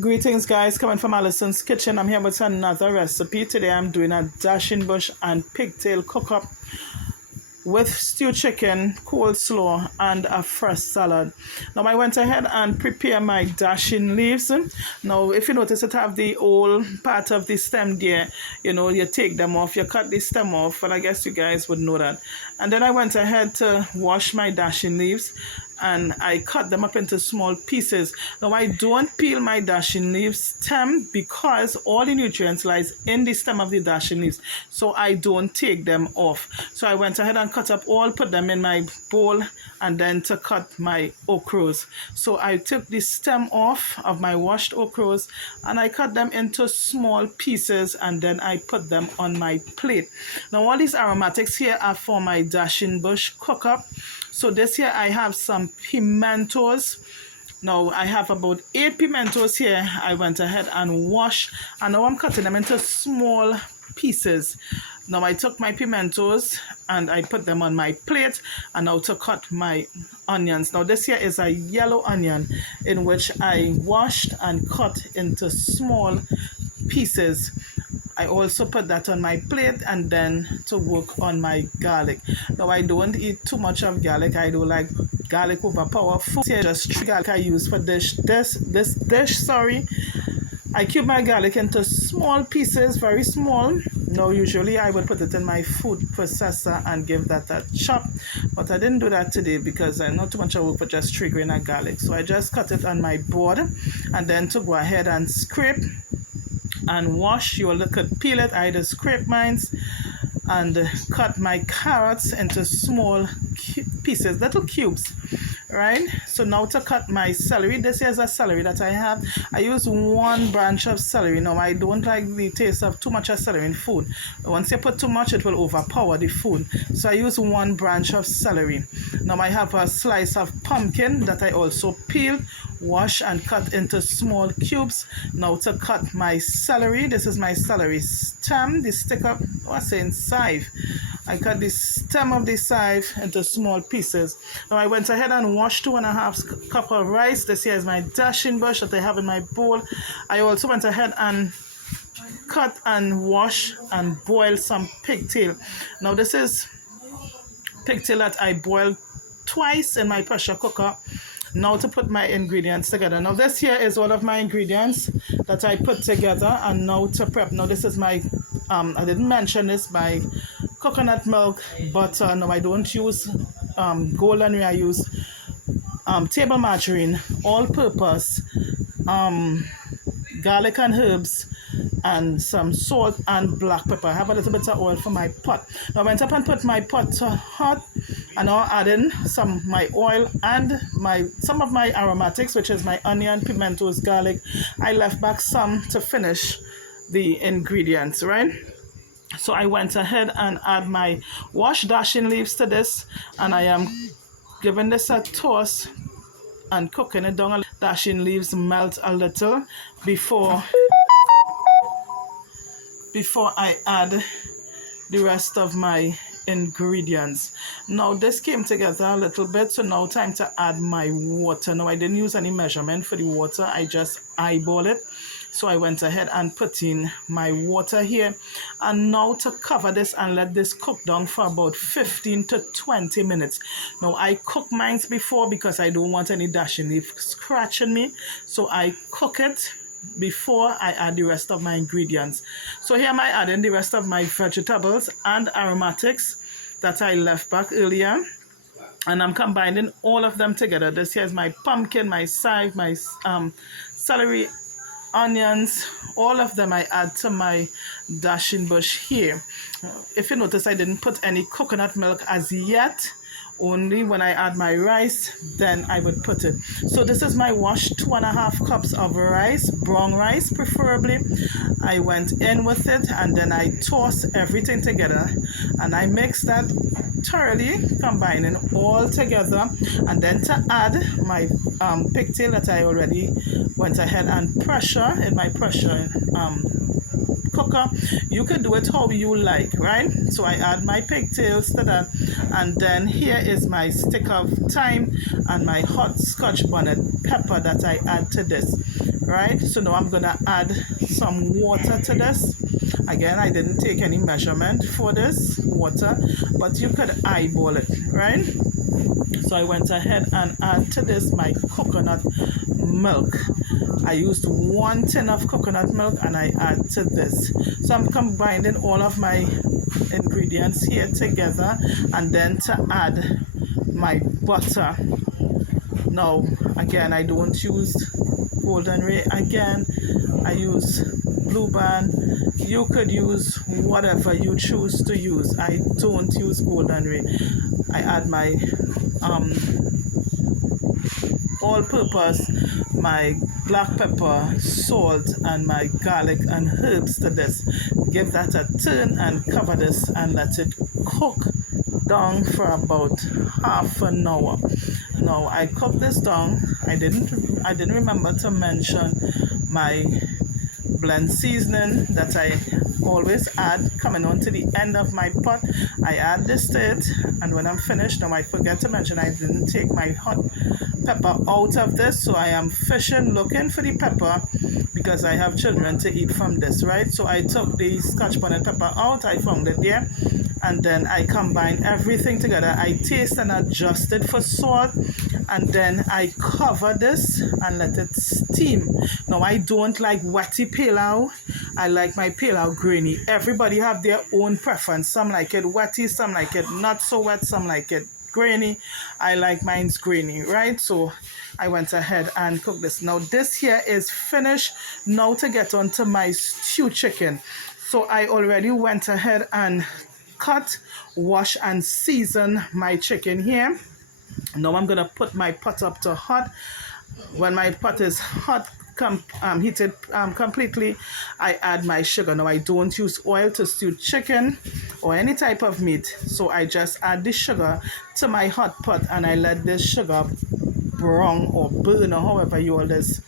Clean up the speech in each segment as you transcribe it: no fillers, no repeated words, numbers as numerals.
Greetings guys, coming from Allison's Kitchen. I'm here with another recipe. Today I'm doing a dasheen bush and pigtail cook up with stewed chicken, coleslaw, and a fresh salad. Now I went ahead and prepared my dasheen leaves. Now if you notice, it have the old part of the stem there. You know, you take them off, you cut the stem off, but I guess you guys would know that. And then I went ahead to wash my dasheen leaves and I cut them up into small pieces. Now I don't peel my dasheen leaves stem because all the nutrients lies in the stem of the dasheen leaves, so I don't take them off. So I went ahead and cut up all, put them in my bowl, and then to cut my okras. So I took the stem off of my washed okras and I cut them into small pieces, and then I put them on my plate. Now all these aromatics here are for my dasheen bush cook up. So this here I have some pimentos. Now I have about 8 pimentos here. I went ahead and washed, and now I'm cutting them into small pieces. Now I took my pimentos and I put them on my plate, and now to cut my onions. Now this here is a yellow onion in which I washed and cut into small pieces. I also put that on my plate, and then to work on my garlic. Now I don't eat too much of garlic. I don't like garlic overpower food. Here just 3 garlic I use for this dish. Sorry. I cube my garlic into small pieces, very small. Now usually I would put it in my food processor and give that a chop, but I didn't do that today because I not too much of work for just 3 grain of garlic. So I just cut it on my board, and then to go ahead and scrape and wash. You could peel it. I just scrape mine and cut my carrots into small pieces, little cubes, right? So now to cut my celery. This is a celery that I have. I use 1 branch of celery. Now I don't like the taste of too much of celery in food. Once you put too much, it will overpower the food. So I use 1 branch of celery. Now I have a slice of pumpkin that I also peel, wash, and cut into small cubes. Now to cut my celery. This is my celery stem, the stick up, what's saying, scythe. I cut the stem of the scythe into small pieces. Now I went ahead and washed 2.5 cups of rice. This here is my dasheen bush that I have in my bowl. I also went ahead and cut and wash and boil some pigtail. Now this is pigtail that I boiled twice in my pressure cooker. Now to put my ingredients together. Now this here is all of my ingredients that I put together, and now to prep. Now this is my I didn't mention this, my coconut milk butter. No, I don't use golden rye. I use table margarine, all purpose, garlic and herbs, and some salt and black pepper. I have a little bit of oil for my pot. Now I went up and put my pot to hot, and now I add in some my oil and some of my aromatics, which is my onion, pimentos, garlic. I left back some to finish the ingredients, right? So I went ahead and add my washed dasheen leaves to this, and I am giving this a toss and cooking it down. Dasheen leaves melt a little before I add the rest of my ingredients. Now this came together a little bit, so now time to add my water. Now I didn't use any measurement for the water, I just eyeball it. So I went ahead and put in my water here, and now to cover this and let this cook down for about 15 to 20 minutes. Now I cook mine before because I don't want any dasheen leaf scratching me, so I cook it before I add the rest of my ingredients. So here am I adding the rest of my vegetables and aromatics that I left back earlier, and I'm combining all of them together. This here is my pumpkin, my scythe, my celery, onions, all of them I add to my dasheen bush here. If you notice, I didn't put any coconut milk as yet. Only when I add my rice, then I would put it. So this is my washed 2.5 cups of rice, brown rice preferably. I went in with it, and then I toss everything together, and I mix that thoroughly, combining all together, and then to add my pigtail that I already went ahead and pressure in my pressure cooker. You could do it how you like, right? So I add my pigtails to that, and then here is my stick of thyme and my hot scotch bonnet pepper that I add to this, right? So now I'm gonna add some water to this. Again, I didn't take any measurement for this water, but you could eyeball it, right? So I went ahead and add to this my coconut milk. I used 1 tin of coconut milk and I add to this. So I'm combining all of my ingredients here together, and then to add my butter. Now again, I don't use golden ray. Again, I use blue band. You could use whatever you choose to use. I don't use golden ray. I add my all-purpose, my black pepper, salt, and my garlic and herbs to this. Give that a turn and cover this and let it cook down for about half an hour. Now I cook this down. I didn't remember to mention my blend seasoning that I always add coming on to the end of my pot. I add this to it, and when I'm finished, now I forget to mention I didn't take my hot pepper out of this, so I am fishing looking for the pepper because I have children to eat from this, right? So I took the scotch bonnet pepper out, I found it there, and then I combine everything together. I taste and adjust it for salt, and then I cover this and let it steam. Now I don't like wetty pilau. I like my pilau grainy. Everybody have their own preference. Some like it wetty, some like it not so wet, some like it grainy. I like mine's grainy, right? So I went ahead and cooked this. Now this here is finished. Now to get on to my stew chicken. So I already went ahead and cut, wash, and season my chicken here. Now I'm gonna put my pot up to hot. When my pot is hot, heated completely, I add my sugar. Now I don't use oil to stew chicken or any type of meat, so I just add the sugar to my hot pot and I let this sugar brown or burn, or however you all this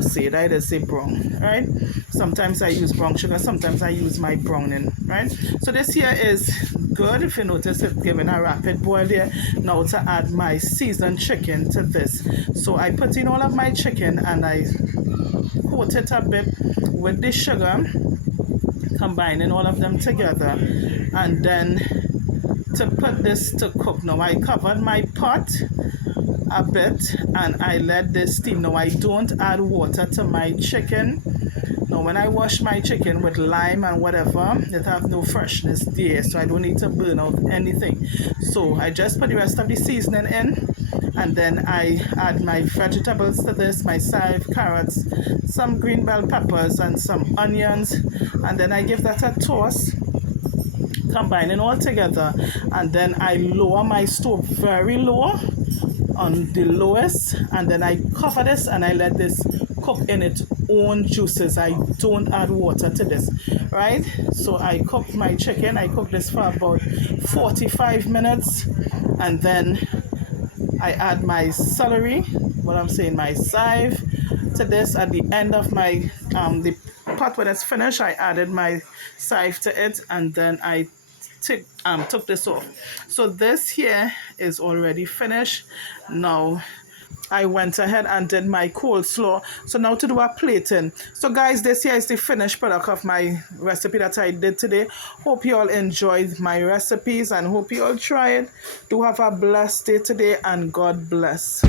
say it. I just say brown, right? Sometimes I use brown sugar, sometimes I use my browning, right? So this here is good. If you notice it giving a rapid boil there. Now to add my seasoned chicken to this. So I put in all of my chicken and I coat it a bit with the sugar, combining all of them together, and then to put this to cook. Now I covered my pot a bit and I let this steam. Now I don't add water to my chicken. Now when I wash my chicken with lime and whatever, it have no freshness there, so I don't need to burn out anything. So I just put the rest of the seasoning in, and then I add my vegetables to this, my chive, carrots, some green bell peppers, and some onions, and then I give that a toss, combining all together, and then I lower my stove very low on the lowest, and then I cover this and I let this cook in its own juices. I don't add water to this, right? So I cook my chicken. I cook this for about 45 minutes, and then I add my celery, my chive to this. At the end of my the pot when it's finished, I added my chive to it, and then I took this off. So this here is already finished. Now I went ahead and did my coleslaw. So now to do a plating. So guys, this here is the finished product of my recipe that I did today. Hope you all enjoyed my recipes and hope you all try it. Do have a blessed day today, and God bless.